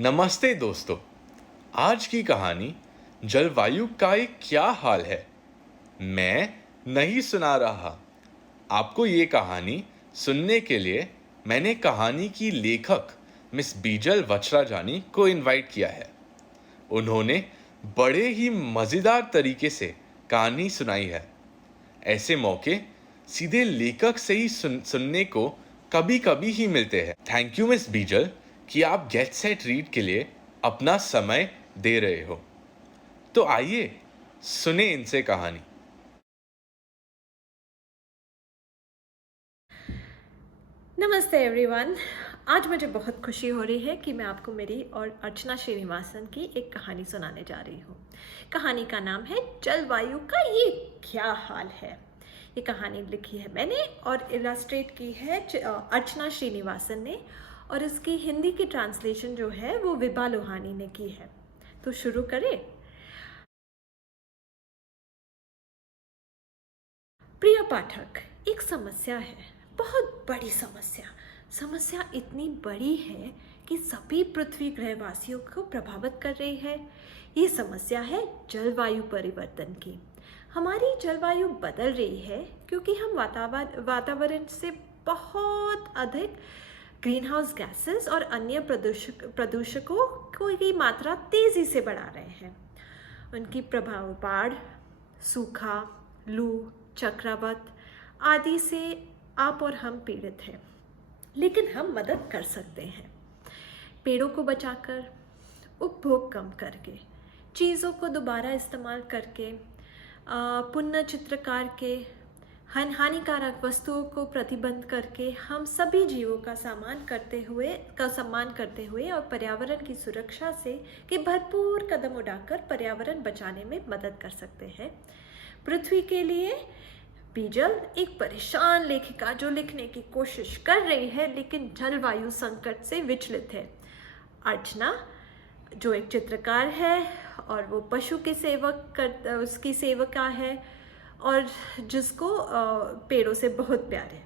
नमस्ते दोस्तों। आज की कहानी जलवायु का एक क्या हाल है। मैं नहीं सुना रहा। आपको ये कहानी सुनने के लिए मैंने कहानी की लेखक मिस बीजल वचराजानी को इनवाइट किया है। उन्होंने बड़े ही मज़ेदार तरीके से कहानी सुनाई है। ऐसे मौके सीधे लेखक से ही सुनने को कभी कभी ही मिलते हैं। थैंक यू मिस बीजल कि आप गेट सेट रीड के लिए अपना समय दे रहे हो। तो आइए सुने इनसे कहानी। नमस्ते एवरीवन। आज मुझे बहुत खुशी हो रही है कि मैं आपको मेरी और अर्चना श्रीनिवासन की एक कहानी सुनाने जा रही हूँ। कहानी का नाम है जलवायु का ये क्या हाल है। ये कहानी लिखी है मैंने और इलस्ट्रेट की है अर्चना श्रीनिवासन ने, और इसकी हिंदी की ट्रांसलेशन जो है वो विभा लोहानी ने की है। तो शुरू करें। प्रिय पाठक, एक समस्या है, बहुत बड़ी समस्या इतनी बड़ी है कि सभी पृथ्वी ग्रहवासियों को प्रभावित कर रही है। ये समस्या है जलवायु परिवर्तन की। हमारी जलवायु बदल रही है क्योंकि हम वातावरण से बहुत अधिक ग्रीन हाउस गैसेस और अन्य प्रदूषकों की मात्रा तेजी से बढ़ा रहे हैं। उनकी प्रभाव बाढ़, सूखा, लू, चक्रवात आदि से आप और हम पीड़ित हैं, लेकिन हम मदद कर सकते हैं। पेड़ों को बचाकर, उपभोग कम करके, चीज़ों को दोबारा इस्तेमाल करके, पुनः चित्रकार के, हानिकारक वस्तुओं को प्रतिबंध करके, हम सभी जीवों का सम्मान करते हुए और पर्यावरण की सुरक्षा से के भरपूर कदम उठाकर पर्यावरण बचाने में मदद कर सकते हैं। पृथ्वी के लिए बीजल एक परेशान लेखिका जो लिखने की कोशिश कर रही है लेकिन जलवायु संकट से विचलित है। अर्चना जो एक चित्रकार है और वो पशु की उसकी सेविका है और जिसको पेड़ों से बहुत प्यार है।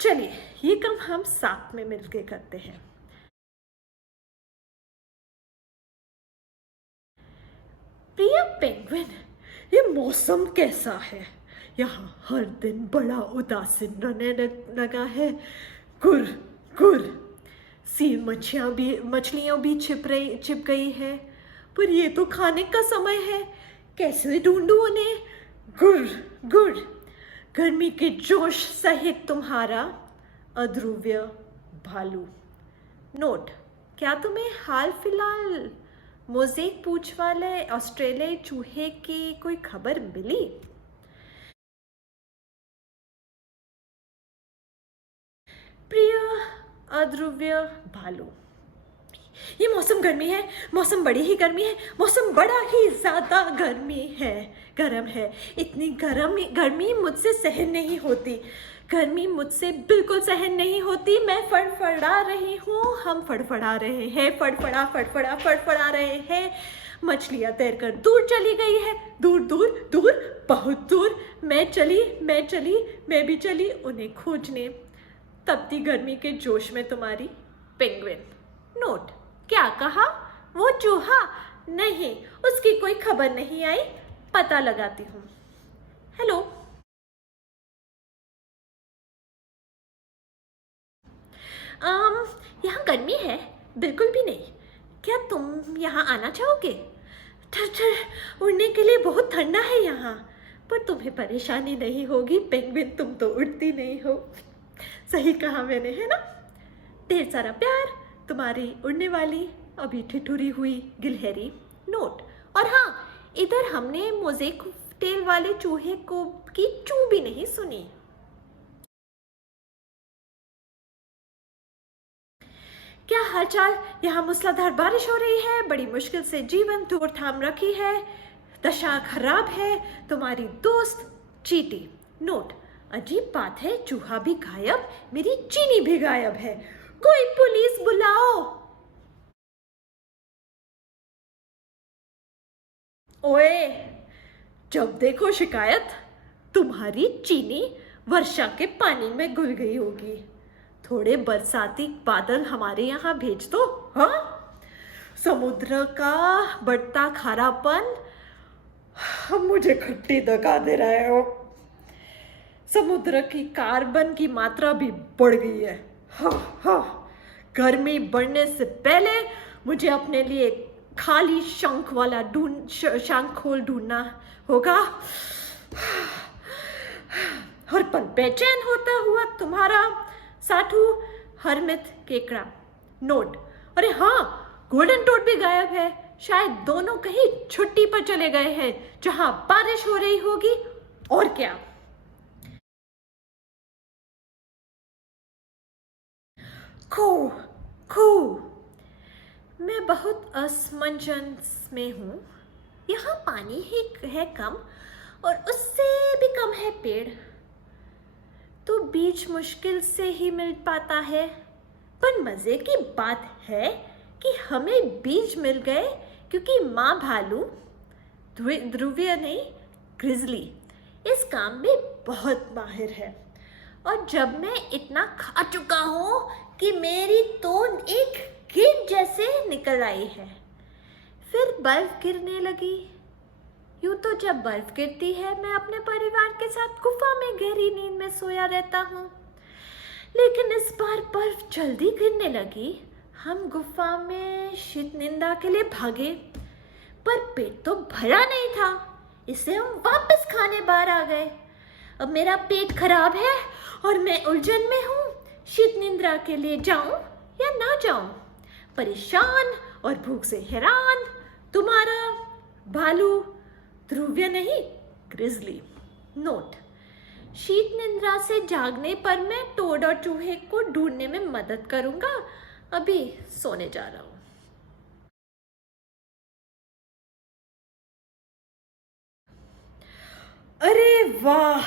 चलिए ये काम हम साथ में मिलकर करते हैं। प्रिय पेंगुइन, ये मौसम कैसा है? यहाँ हर दिन बड़ा उदासीन रहने लगा है। गुर गुर सी मछलियाँ भी छिप गई है, पर ये तो खाने का समय है, कैसे ढूंढूं उन्हें? गुर गुर गर्मी के जोश सहित तुम्हारा अध्रुव्य भालू। नोट: क्या तुम्हें हाल फिलहाल मोज़ेक पूंछ वाले ऑस्ट्रेलियाई चूहे की कोई खबर मिली? प्रिय अध्रुव्य भालू, ये मौसम बड़ी ही गर्मी है, मौसम बड़ा ही ज्यादा गर्म है। इतनी गर्मी मुझसे सहन नहीं होती। गर्मी मुझसे बिल्कुल सहन नहीं होती। मैं फड़फड़ा रही हूँ, हम फड़फड़ा रहे हैं, फड़फड़ा रहे हैं। मछलियाँ तैरकर दूर चली गई है, दूर दूर दूर, बहुत दूर। मैं भी चली उन्हें खोजने। तपती गर्मी के जोश में तुम्हारी पेंगुइन। नोट: क्या कहा? वो चूहा? नहीं, उसकी कोई खबर नहीं आई, पता लगाती हूँ। हेलो। यहाँ गर्मी है? बिल्कुल भी नहीं। क्या तुम यहाँ आना चाहोगे? ठर उड़ने के लिए बहुत ठंडा है यहाँ, पर तुम्हें परेशानी नहीं होगी पेंगुइन, तुम तो उड़ती नहीं हो। सही कहा मैंने, है ना? ढेर सारा प्यार, तुम्हारी उड़ने वाली अभी ठिठुरी हुई गिलहरी। नोट: और हाँ, इधर हमने मोज़ेक टेल वाले चूहे को की चू भी नहीं सुनी। क्या हालचाल? यहाँ मूसलाधार बारिश हो रही है, बड़ी मुश्किल से जीवन दूर थाम रखी है, दशा खराब है। तुम्हारी दोस्त चीटी। नोट: अजीब बात है, चूहा भी गायब, मेरी चीनी भी गायब है। कोई पुलिस बुलाओ। ओए, जब देखो शिकायत। तुम्हारी चीनी वर्षा के पानी में घुल गई होगी। थोड़े बरसाती बादल हमारे यहाँ भेज दो। हाँ, समुद्र का बढ़ता खारापन मुझे खट्टी दगा दे रहा है। समुद्र की कार्बन की मात्रा भी बढ़ गई है। हाँ, गर्मी बढ़ने से पहले मुझे अपने लिए खाली शंख वाला शंखोल ढूंढना होगा। हर पल बेचैन होता हुआ तुम्हारा साठू हरमित केकड़ा। नोट, अरे हाँ, गोल्डन टोड भी गायब है। शायद दोनों कहीं छुट्टी पर चले गए हैं जहां बारिश हो रही होगी। और क्या, खू खू मैं बहुत असमंजस में हूँ। यहाँ पानी ही है कम और उससे भी कम है पेड़। तो बीज मुश्किल से ही मिल पाता है। पर मज़े की बात है कि हमें बीज मिल गए क्योंकि माँ भालू, ध्रुवीय नहीं ग्रिजली, इस काम में बहुत माहिर है। और जब मैं इतना खा चुका हूँ कि मेरी तोंद एक गेंद जैसे निकल आई है, फिर बर्फ गिरने लगी। यूं तो जब बर्फ गिरती है मैं अपने परिवार के साथ गुफा में गहरी नींद में सोया रहता हूँ, लेकिन इस बार बर्फ जल्दी गिरने लगी। हम गुफा में शीत निंदा के लिए भागे, पर पेट तो भरा नहीं था, इससे हम वापस खाने बाहर आ गए। अब मेरा पेट खराब है और मैं उलझन में हूँ। शीत निंद्रा के लिए जाऊं या ना जाऊं, परेशान और भूख से हैरान। तुम्हारा भालू, ध्रुवीय नहीं ग्रिजली। नोट, शीत निंद्रा से जागने पर मैं टोड और चूहे को ढूंढने में मदद करूंगा। अभी सोने जा रहा हूं। अरे वाह,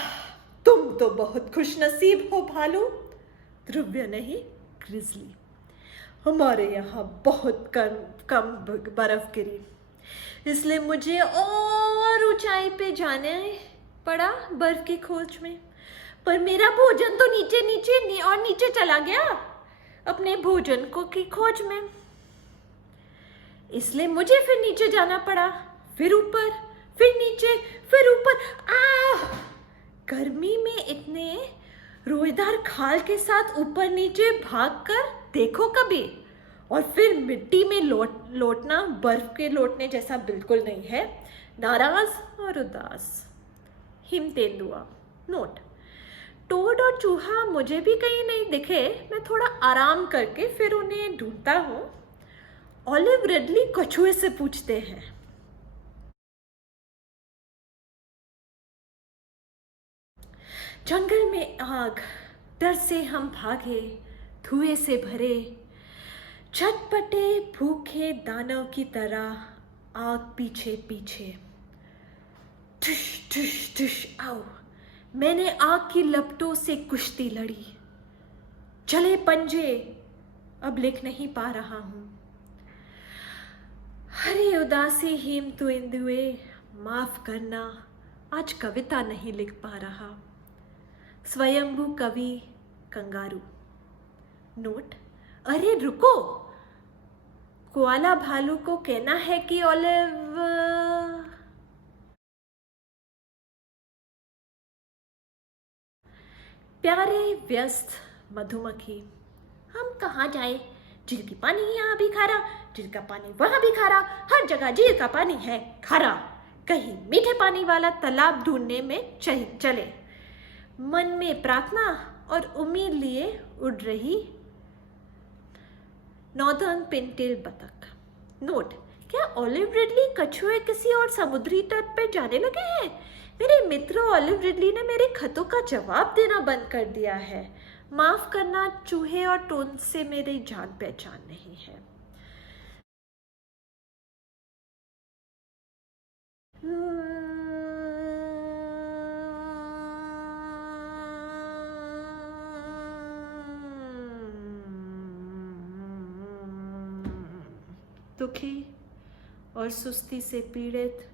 तुम तो बहुत खुशनसीब हो भालू, ध्रुवीय नहीं ग्रिजली। हमारे यहाँ बहुत कम बर्फ गिरी, इसलिए मुझे और ऊंचाई पे जाने पड़ा बर्फ की खोज में। पर मेरा भोजन तो नीचे चला गया अपने भोजन को की खोज में, इसलिए मुझे फिर नीचे जाना पड़ा, फिर ऊपर, फिर नीचे, फिर ऊपर। गर्मी में इतने रोएदार खाल के साथ ऊपर नीचे भागकर देखो कभी। और फिर मिट्टी में लौटना बर्फ के लौटने जैसा बिल्कुल नहीं है। नाराज और उदास हिम तेंदुआ। नोट, टोड और चूहा मुझे भी कहीं नहीं दिखे। मैं थोड़ा आराम करके फिर उन्हें ढूंढता हूँ। ऑलिव रिडली कछुए से पूछते हैं, जंगल में आग, डर से हम भागे, धुएं से भरे, छटपटे भूखे दानव की तरह आग पीछे पीछे। ठुश ठुश ठुश, आओ। मैंने आग की लपटों से कुश्ती लड़ी। चले पंजे, अब लिख नहीं पा रहा हूं। हरे उदासी हिम तेंदुए, माफ करना, आज कविता नहीं लिख पा रहा। स्वयंभू कवि कंगारू। नोट, अरे रुको, कोआला भालू को कहना है कि ऑलिव। प्यारे व्यस्त मधुमक्खी, हम कहाँ जाए? झील की पानी यहाँ भी खारा, झील का पानी वहाँ भी खारा, हर जगह झील का पानी है खारा। कहीं मीठे पानी वाला तालाब ढूंढने में चले। मन में प्रार्थना और उम्मीद लिए उड़ रही नॉर्दर्न पिनटेल बतख। नोट, क्या ऑलिव रिडली कछुए किसी और समुद्री तट पर जाने लगे हैं? मेरे मित्र ऑलिव रिडली ने मेरे खतों का जवाब देना बंद कर दिया है। माफ करना, चूहे और टोन से मेरी जान पहचान नहीं है। दुखी और सुस्ती से पीड़ित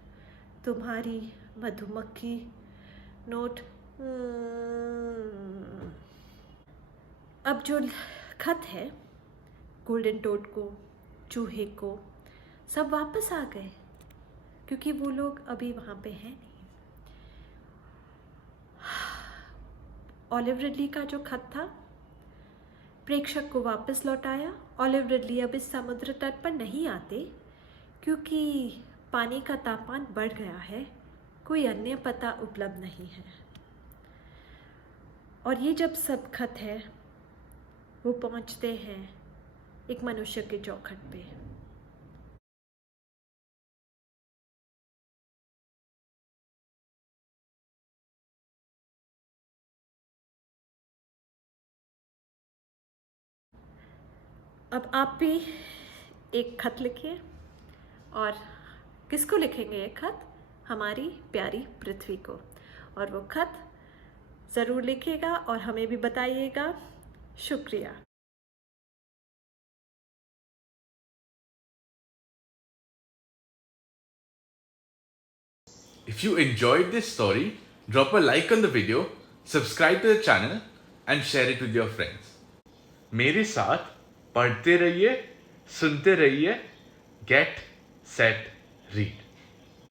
तुम्हारी मधुमक्खी। नोट, अब जो खत है गोल्डन टोड को, चूहे को, सब वापस आ गए क्योंकि वो लोग अभी वहाँ पे हैं नहीं। ऑलिव रिडली का जो खत था प्रेक्षक को वापस लौटाया। ऑलिव रिडली अब इस समुद्र तट पर नहीं आते क्योंकि पानी का तापमान बढ़ गया है, कोई अन्य पता उपलब्ध नहीं है। और ये जब सब खत है वो पहुंचते हैं एक मनुष्य के चौखट पे। अब आप भी एक खत लिखिए। और किसको लिखेंगे ये खत? हमारी प्यारी पृथ्वी को। और वो खत ज़रूर लिखिएगा और हमें भी बताइएगा। शुक्रिया। If you enjoyed this story, drop a like on the video, subscribe to the channel and share it with your friends. मेरे साथ पढ़ते रहिए, सुनते रहिए, गेट सेट रीड।